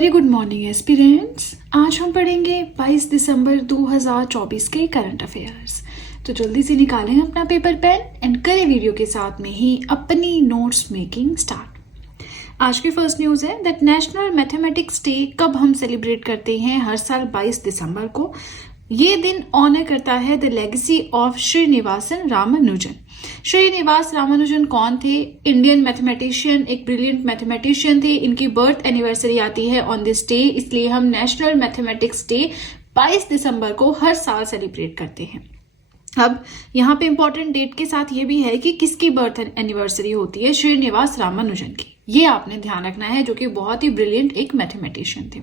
Very good morning aspirants. आज हम पढ़ेंगे 22 दिसंबर 2024 के करंट अफेयर्स। तो जल्दी से निकालें अपना पेपर पेन एंड करें वीडियो के साथ में ही अपनी नोट्स मेकिंग स्टार्ट। आज की फर्स्ट न्यूज़ है दैट नेशनल मैथमेटिक्स डे कब हम सेलिब्रेट करते हैं? हर साल 22 दिसंबर को। ये दिन ऑनर करता है the legacy of Srinivasan Ramanujan. Srinivas Ramanujan कौन थे? इंडियन मैथमेटिशियन, एक ब्रिलियंट मैथमेटिशियन थे। इनकी बर्थ एनिवर्सरी आती है ऑन दिस डे, इसलिए हम नेशनल मैथमेटिक्स डे 22 दिसंबर को हर साल सेलिब्रेट करते हैं। अब यहाँ पे इंपॉर्टेंट डेट के साथ ये भी है कि किसकी बर्थ एनिवर्सरी होती है? श्रीनिवास रामानुजन की। ये आपने ध्यान रखना है, जो कि बहुत ही ब्रिलियंट एक मैथमेटिशियन थे।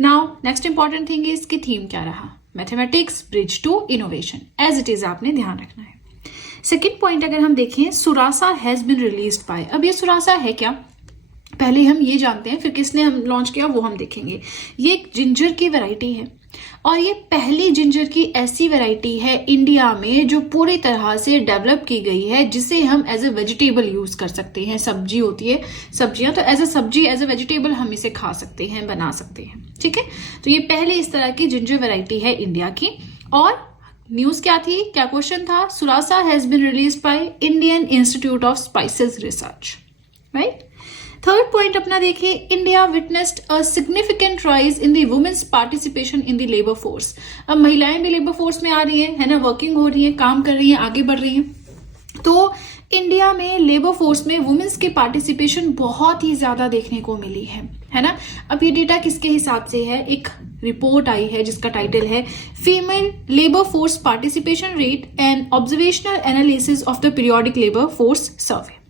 Now next important thing is इसकी थीम क्या रहा? Mathematics bridge to innovation, as it is आपने ध्यान रखना है। सेकेंड पॉइंट अगर हम देखें, सुरासा हैज बिन रिलीज्ड बाय। अब ये सुरासा है क्या, पहले हम ये जानते हैं, फिर किसने हम लॉन्च किया वो हम देखेंगे। ये एक जिंजर की वैरायटी है और ये पहली जिंजर की ऐसी वैरायटी है इंडिया में जो पूरी तरह से डेवलप की गई है, जिसे हम एज ए वेजिटेबल यूज कर सकते हैं। सब्जी होती है, सब्जियां, तो एज ए सब्जी, एज ए वेजिटेबल हम इसे खा सकते हैं, बना सकते हैं। ठीक है, तो ये पहले इस तरह की जिंजर वैरायटी है इंडिया की। और न्यूज क्या थी, क्या क्वेश्चन था? Surasa has been released by Indian Institute of Spices Research, right. Third point अपना देखिए, India witnessed a significant rise in the women's participation in the labour force. अब महिलाएं भी लेबर फोर्स में आ रही है ना, वर्किंग हो रही है, काम कर रही है, आगे बढ़ रही है। तो इंडिया में लेबर फोर्स में वुमेन्स की पार्टिसिपेशन बहुत ही ज्यादा देखने को मिली है ना। अब ये डेटा किसके हिसाब से है? एक रिपोर्ट आई है जिसका टाइटल है female labour force participation rate and observational analysis of the periodic labour force survey.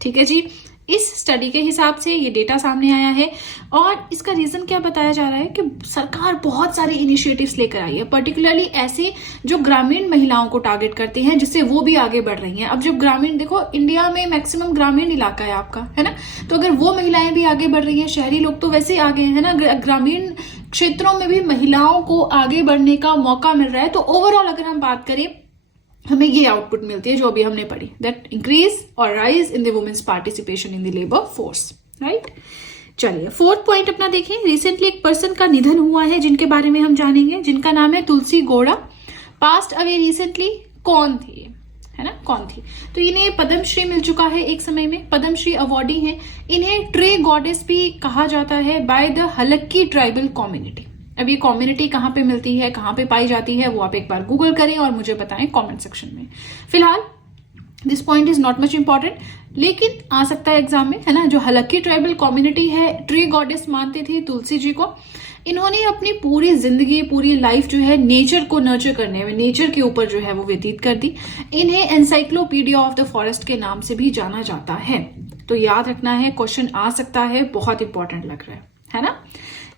ठीक है जी, इस स्टडी के हिसाब से ये डेटा सामने आया है। और इसका रीजन क्या बताया जा रहा है कि सरकार बहुत सारे इनिशिएटिव्स लेकर आई है, पर्टिकुलरली ऐसे जो ग्रामीण महिलाओं को टारगेट करते हैं, जिससे वो भी आगे बढ़ रही हैं। अब जब ग्रामीण, देखो इंडिया में मैक्सिमम ग्रामीण इलाका है आपका, है ना, तो अगर वो महिलाएं भी आगे बढ़ रही हैं, शहरी लोग तो वैसे ही आगे हैं ना, ग्रामीण क्षेत्रों में भी महिलाओं को आगे बढ़ने का मौका मिल रहा है। तो ओवरऑल अगर हम बात करें, हमें ये आउटपुट मिलती है जो अभी हमने पढ़ी, दैट इंक्रीज और rise in the women's participation in the labour force, right. चलिए फोर्थ पॉइंट अपना देखें, रिसेंटली एक पर्सन का निधन हुआ है जिनके बारे में हम जानेंगे, जिनका नाम है Tulsi Gowda. Passed away recently. कौन थी, है ना, कौन थी? तो इन्हें पद्मश्री मिल चुका है एक समय में, पद्मश्री अवार्डी हैं। इन्हें ट्री गॉडेस भी कहा जाता है बाय द हलक्की ट्राइबल कम्युनिटी। अब ये कम्युनिटी कहाँ पे मिलती है, कहाँ पे पाई जाती है, वो आप एक बार गूगल करें और मुझे बताएं कमेंट सेक्शन में। फिलहाल this point is not much important, लेकिन आ सकता है एग्जाम में, है ना। जो हलक्की ट्राइबल कम्युनिटी है, ट्री गॉडेस मानते थे तुलसी जी को। इन्होंने अपनी पूरी जिंदगी, पूरी लाइफ जो है नेचर को नर्चर करने में, नेचर के ऊपर जो है वो व्यतीत कर दी। इन्हें एनसाइक्लोपीडिया ऑफ द फॉरेस्ट के नाम से भी जाना जाता है। तो याद रखना है, क्वेश्चन आ सकता है, बहुत इंपॉर्टेंट लग रहा है ना।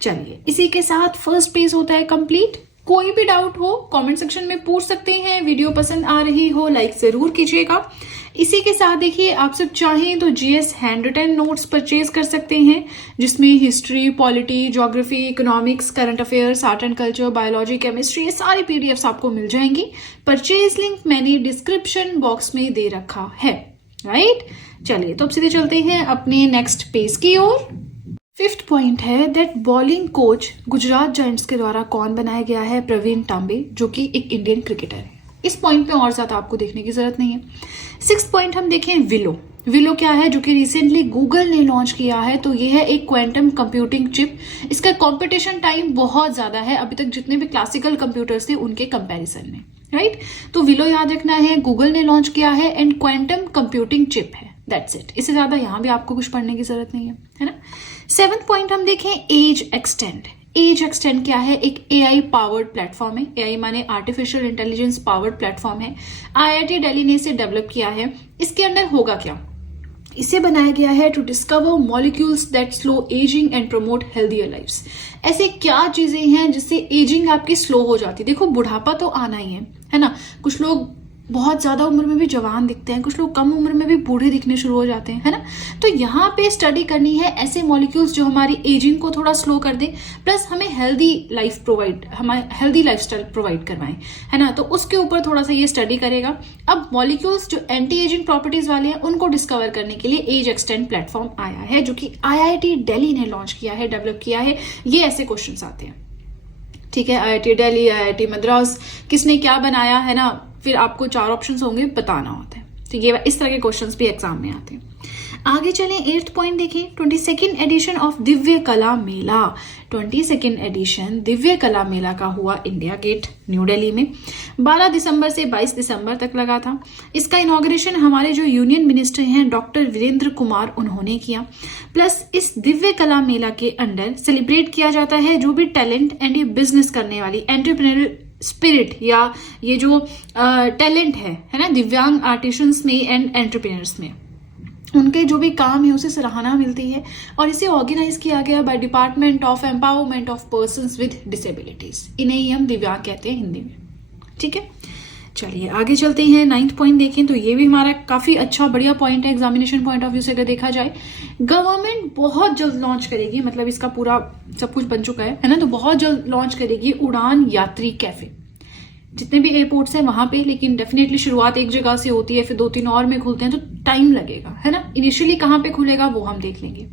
चलिए, इसी के साथ फर्स्ट पेज होता है कंप्लीट। कोई भी डाउट हो कमेंट सेक्शन में पूछ सकते हैं। वीडियो पसंद आ रही हो लाइक जरूर कीजिएगा। इसी के साथ देखिए, आप सब चाहें तो GS hand written notes purchase कर सकते हैं, जिसमें history, polity, geography, economics, current affairs, art and culture, biology, chemistry, ये सारी पीडीएफ्स आपको मिल जाएंगी। परचेज लिंक मैंने डिस्क्रिप्शन बॉक्स में दे रखा है, राइट। चलिए, तो अब सीधे चलते हैं अपने नेक्स्ट पेज की ओर। फिफ्थ पॉइंट है that bowling coach Gujarat giants के द्वारा कौन बनाया गया है? प्रवीण तांबे, जो कि एक इंडियन क्रिकेटर है। इस पॉइंट पे और ज्यादा आपको देखने की जरूरत नहीं है। सिक्स्थ पॉइंट हम देखें, विलो। विलो क्या है? जो कि रिसेंटली गूगल ने लॉन्च किया है। तो ये है एक क्वांटम कंप्यूटिंग चिप। इसका कंपटीशन टाइम बहुत ज्यादा है अभी तक जितने भी क्लासिकल कंप्यूटर्स थे उनके कंपैरिजन में, राइट। तो विलो याद रखना है, गूगल ने लॉन्च किया है एंड क्वांटम कंप्यूटिंग चिप है, दैट्स इट। इससे ज्यादा यहां भी आपको कुछ पढ़ने की जरूरत नहीं है ना। सेवंथ पॉइंट हम देखें, एज एक्सटेंड। एज एक्सटेंड क्या है? एक एआई पावर्ड प्लेटफॉर्म है। एआई माने आर्टिफिशियल इंटेलिजेंस पावर्ड प्लेटफॉर्म है। आईआईटी दिल्ली ने इसे डेवलप किया है। इसके अंदर होगा क्या? इसे बनाया गया है to discover molecules that slow ageing and promote healthier lifes. ऐसे क्या चीजें हैं जिससे एजिंग आपकी स्लो हो जाती है? देखो, बुढ़ापा तो आना ही है ना। कुछ लोग बहुत ज़्यादा उम्र में भी जवान दिखते हैं, कुछ लोग कम उम्र में भी बूढ़े दिखने शुरू हो जाते हैं, है ना। तो यहाँ पे स्टडी करनी है ऐसे मॉलिक्यूल्स जो हमारी एजिंग को थोड़ा स्लो कर दे, प्लस हमें हमारे हेल्दी लाइफस्टाइल प्रोवाइड करवाएं, है ना। तो उसके ऊपर थोड़ा सा ये स्टडी करेगा। अब मॉलिक्यूल्स जो एंटी एजिंग प्रॉपर्टीज वाले हैं उनको डिस्कवर करने के लिए एज एक्सटेंड प्लेटफॉर्म आया है, जो कि IIT दिल्ली ने लॉन्च किया है, डेवलप किया है। ये ऐसे क्वेश्चंस आते हैं, ठीक है। IIT दिल्ली, IIT मद्रास, किसने क्या बनाया, है ना। फिर आपको 4 ऑप्शंस होंगे, बताना होता है। तो ये इस तरह के क्वेश्चंस भी एग्जाम में आते हैं। आगे चलें, 8th पॉइंट देखें, 22nd एडिशन ऑफ दिव्य कला मेला। 22nd एडिशन दिव्य कला मेला का हुआ इंडिया गेट न्यू दिल्ली में 12 दिसंबर से 22 दिसंबर तक लगा था। इसका इनॉग्रेशन हमारे जो यूनियन मिनिस्टर हैं डॉक्टर वीरेंद्र कुमार, उन्होंने किया। प्लस इस दिव्य कला मेला के अंडर सेलिब्रेट किया जाता है जो भी टैलेंट एंड ये बिजनेस करने वाली एंटरप्रेन्योरियल स्पिरिट या ये जो टैलेंट है ना, दिव्यांग आर्टिशंस में एंड एंटरप्रेन्योर्स में, उनके जो भी काम है उसे सराहना मिलती है। और इसे ऑर्गेनाइज किया गया by department of empowerment of persons with disabilities. इन्हें ही हम दिव्यांग कहते हैं हिंदी में, ठीक है। चलिए आगे चलते हैं, 9th पॉइंट देखें। तो ये भी हमारा काफी अच्छा बढ़िया पॉइंट है एग्जामिनेशन पॉइंट ऑफ व्यू से अगर देखा जाए। गवर्नमेंट बहुत जल्द लॉन्च करेगी, मतलब इसका पूरा सब कुछ बन चुका है ना, तो बहुत जल्द लॉन्च करेगी उड़ान यात्री कैफे। जितने भी एयरपोर्ट्स हैं वहां पे, लेकिन डेफिनेटली शुरुआत एक जगह से होती है, फिर 2-3 और में खुलते हैं, तो टाइम लगेगा, है ना। इनिशियली कहाँ पे खुलेगा वो हम देख लेंगे।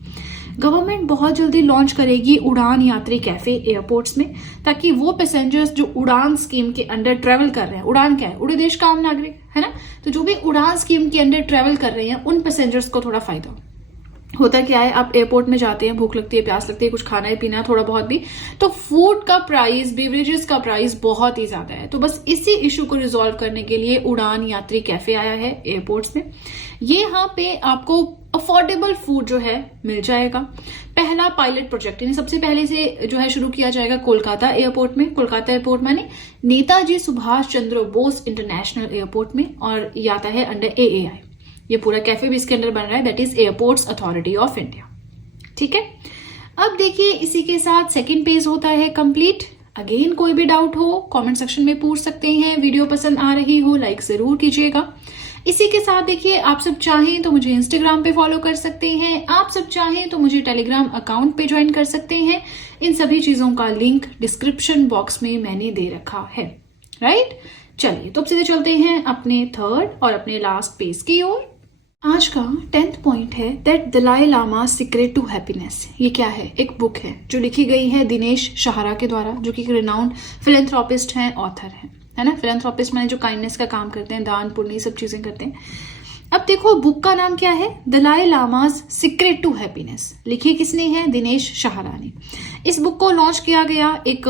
गवर्नमेंट बहुत जल्दी लॉन्च करेगी उड़ान यात्री कैफे एयरपोर्ट्स में, ताकि वो पैसेंजर्स जो उड़ान स्कीम के अंडर ट्रेवल कर रहे हैं, उड़ान क्या है, उड़े देश का आम नागरिक, है ना। तो जो भी उड़ान स्कीम के अंडर ट्रेवल कर रहे हैं उन पैसेंजर्स को थोड़ा फायदा हो। होता क्या है, आप एयरपोर्ट में जाते हैं, भूख लगती है, प्यास लगती है, कुछ खाना है पीना है थोड़ा बहुत भी, तो फूड का प्राइस, बेवरेजेस का प्राइस बहुत ही ज्यादा है। तो बस इसी इशू को रिजॉल्व करने के लिए उड़ान यात्री कैफे आया है एयरपोर्ट्स में। ये यहाँ पे आपको अफोर्डेबल फूड जो है मिल जाएगा। पहला पायलट प्रोजेक्ट यानी सबसे पहले से जो है शुरू किया जाएगा कोलकाता एयरपोर्ट में। कोलकाता एयरपोर्ट माने नेताजी सुभाष चंद्र बोस इंटरनेशनल एयरपोर्ट में, और ये आता है अंडर AAI। ये पूरा कैफे भी इसके अंदर बन रहा है, that is airports authority of India, ठीक है। अब देखिए इसी के साथ सेकंड पेज होता है कंप्लीट। अगेन कोई भी डाउट हो कमेंट सेक्शन में पूछ सकते हैं। वीडियो पसंद आ रही हो लाइक जरूर कीजिएगा। इसी के साथ देखिए, आप सब चाहें तो मुझे इंस्टाग्राम पे फॉलो कर सकते हैं, आप सब चाहें तो मुझे टेलीग्राम अकाउंट पे ज्वाइन कर सकते हैं। इन सभी चीजों का लिंक डिस्क्रिप्शन बॉक्स में मैंने दे रखा है, राइट। चलिए तो अब सीधे चलते हैं अपने थर्ड और अपने लास्ट पेज की ओर। आज का 10th पॉइंट है that Dalai Lama secret to happiness. ये क्या है, एक बुक है जो लिखी गई है दिनेश सहारा के द्वारा, जो कि एक रिनाउंड फिलेंथ्रोपिस्ट हैं, ऑथर हैं, है ना। फिलेंथ्रोपिस्ट माने जो काइंडनेस का काम करते हैं, दान पुण्य सब चीजें करते हैं। अब देखो बुक का नाम क्या है, दलाई लामाज सीक्रेट टू हैप्पीनेस। लिखी किसने है, दिनेश सहारा ने। इस बुक को लॉन्च किया गया एक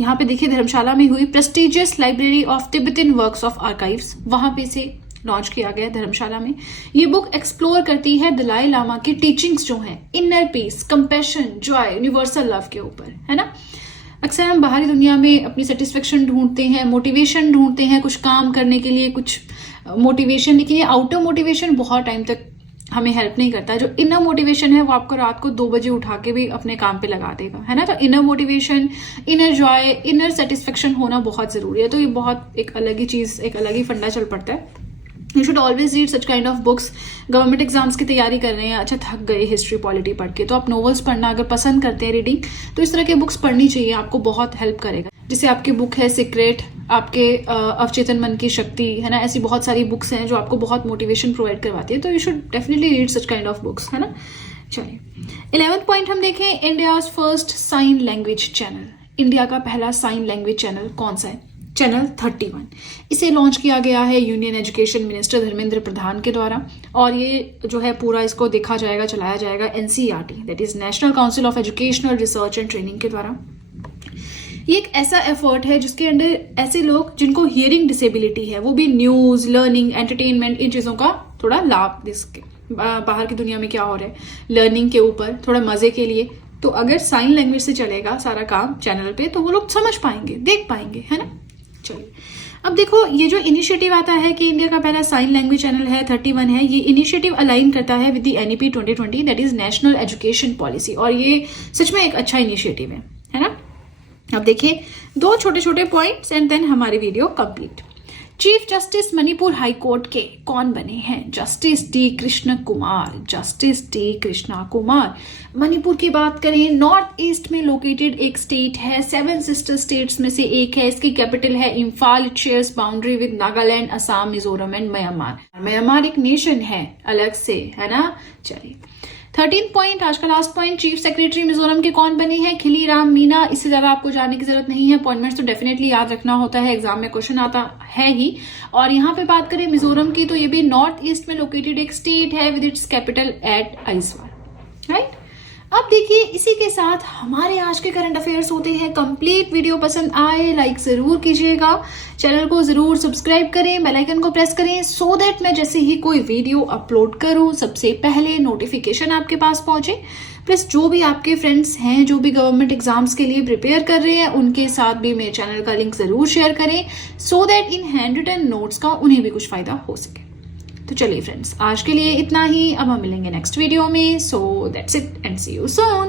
यहाँ पे देखिए धर्मशाला में हुई prestigious library of Tibetan works of archives, वहां पे से लॉन्च किया गया धर्मशाला में। ये बुक एक्सप्लोर करती है दलाई लामा की टीचिंग्स जो हैं inner peace, compassion, Joy, universal love के ऊपर, है ना। अक्सर हम बाहरी दुनिया में अपनी सेटिस्फेक्शन ढूंढते हैं, मोटिवेशन ढूंढते हैं कुछ काम करने के लिए, कुछ मोटिवेशन, लेकिन ये आउटर मोटिवेशन बहुत टाइम तक हमें हेल्प नहीं करता। जो इनर मोटिवेशन है वो आपको रात को 2 बजे उठा के भी अपने काम पे लगा देगा, है ना। तो inner motivation, inner Joy, inner satisfaction होना बहुत जरूरी है। तो ये बहुत एक अलग ही चीज, एक अलग ही फंडा चल पड़ता है। You should always read such kind of books. Government exams की तैयारी कर रहे हैं, अच्छा थक गए हिस्ट्री पॉलिटी पढ़ के, तो आप नॉवेल्स पढ़ना अगर पसंद करते हैं रीडिंग, तो इस तरह के बुक्स पढ़नी चाहिए, आपको बहुत हेल्प करेगा। जैसे आपकी बुक है सीक्रेट, आपके अवचेतन मन की शक्ति, है ना। ऐसी बहुत सारी बुक्स हैं जो आपको बहुत मोटिवेशन प्रोवाइड करवाती है, तो you should definitely read such kind of books, है ना। चलिए 11th पॉइंट हम देखें, India's first sign language channel. India का पहला साइन लैंग्वेज चैनल कौन सा है, चैनल 31। इसे लॉन्च किया गया है union education minister Dharmendra Pradhan के द्वारा, और ये जो है पूरा इसको देखा जाएगा, चलाया जाएगा NCERT, that is national council of educational research and training के द्वारा। ये एक ऐसा एफर्ट है जिसके अंडर ऐसे लोग जिनको हियरिंग डिसेबिलिटी है, वो भी न्यूज, लर्निंग, एंटरटेनमेंट, इन चीजों का थोड़ा लाभ दे सके। बाहर की दुनिया में क्या हो रहा है, लर्निंग के ऊपर थोड़ा मजे के लिए, तो अगर साइन लैंग्वेज से चलेगा सारा काम चैनल पे, तो वो लोग समझ पाएंगे, देख पाएंगे, है ना। चलिए अब देखो ये जो इनिशिएटिव आता है कि इंडिया का पहला साइन लैंग्वेज चैनल है 31 है, ये इनिशिएटिव अलाइन करता है with the NEP 2020, that is national education policy, और ये सच में एक अच्छा इनिशिएटिव है ना। अब देखिए 2 छोटे छोटे पॉइंट्स एंड देन हमारी video complete. Chief justice Manipur high court के कौन बने हैं? Justice D Krishna Kumar. Justice D Krishna Kumar. Manipur की बात करें, नॉर्थ ईस्ट में लोकेटेड एक स्टेट है, 7 सिस्टर स्टेट्स में से एक है। इसकी कैपिटल है Imphal. It shares boundary with Nagaland, Assam, Mizoram and Myanmar. Myanmar एक नेशन है अलग से, है ना। चलिए 13 पॉइंट, आज का last point, chief secretary Mizoram के कौन बने हैं? खिलीराम मीणा। इससे ज्यादा आपको जानने की जरूरत नहीं है, अपॉइंटमेंट्स तो डेफिनेटली याद रखना होता है, एग्जाम में क्वेश्चन आता है ही। और यहाँ पे बात करें मिजोरम की, तो ये भी नॉर्थ ईस्ट में लोकेटेड एक स्टेट है with its capital eight Aizawl, right. अब देखिए, इसी के साथ हमारे आज के करंट अफेयर्स होते हैं कंप्लीट। वीडियो पसंद आए लाइक जरूर कीजिएगा, चैनल को जरूर सब्सक्राइब करें, बेल आइकन को प्रेस करें सो दैट मैं जैसे ही कोई वीडियो अपलोड करूं सबसे पहले नोटिफिकेशन आपके पास पहुंचे। प्लस जो भी आपके फ्रेंड्स हैं जो भी गवर्नमेंट एग्जाम्स के लिए प्रिपेयर कर रहे हैं, उनके साथ भी मेरे चैनल का लिंक जरूर शेयर करें सो दैट इन हैंड रिटन नोट्स का उन्हें भी कुछ फायदा हो सके। तो चलिए फ्रेंड्स, आज के लिए इतना ही। अब हम मिलेंगे नेक्स्ट वीडियो में। So that's it and see you soon.